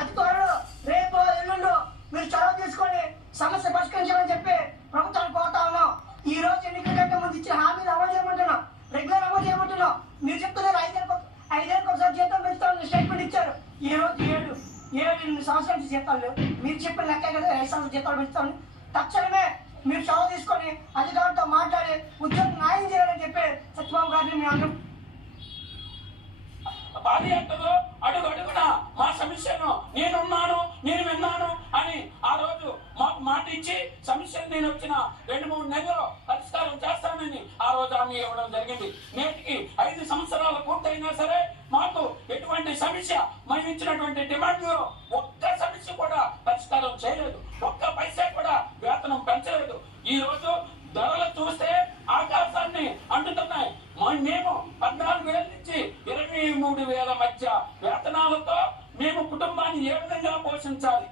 అతి త్వరలో రేపు ఎల్లుండు మీరు చొరవ తీసుకొని సమస్య పరిష్కరించాలని చెప్పి ప్రభుత్వానికి కోరుతా ఉన్నాం. ఈ రోజు ఎన్నికల కంటే ముందు ఇచ్చిన హామీలు అమలు చేయమంటున్నాం, రెగ్యులర్ అమలు చేయమంటున్నాం. మీరు చెప్తున్నారు ఐదేళ్ళకి ఒకసారి జీతం పెంచుతామని స్టేట్మెంట్ ఇచ్చారు. ఈ రోజు 7 సంవత్సరాల నుంచి జీతాలు మీరు చెప్పిన లెక్క కదా 5 సంవత్సరాల జీతాలు పెంచుతామని. తక్షణమే మీరు చొరవ తీసుకొని అధికారులతో మాట్లాడి ఉద్యోగం న్యాయం చేయాలని చెప్పి సత్యబాబు గారిని మేము అందరం పాదయాత్రలో అడుగు అడుగున మా సమస్యను నేనున్నాను, నేను విన్నాను అని ఆ రోజు మాకు మాట ఇచ్చి సమస్యను నేను వచ్చిన 2-3 నెలల్లో పరిష్కారం చేస్తానని ఆ రోజు హామీ ఇవ్వడం జరిగింది. నేటికి 5 సంవత్సరాలు పూర్తయినా సరే మాకు ఎటువంటి సమస్య, మేము ఇచ్చినటువంటి డిమాండ్లో ఒక్క సమస్య కూడా పరిష్కారం చేయలేదు, ఒక్క పైసా కూడా వేతనం పెంచలేదు. ఈ రోజు ధరలు చూస్తే ఆకాశాన్ని అంటుతున్నాయి. మేము 14,000 నుంచి 23,000 మధ్య వేతనాలతో మేము కుటుంబాన్ని ఏ విధంగా పోషించాలి?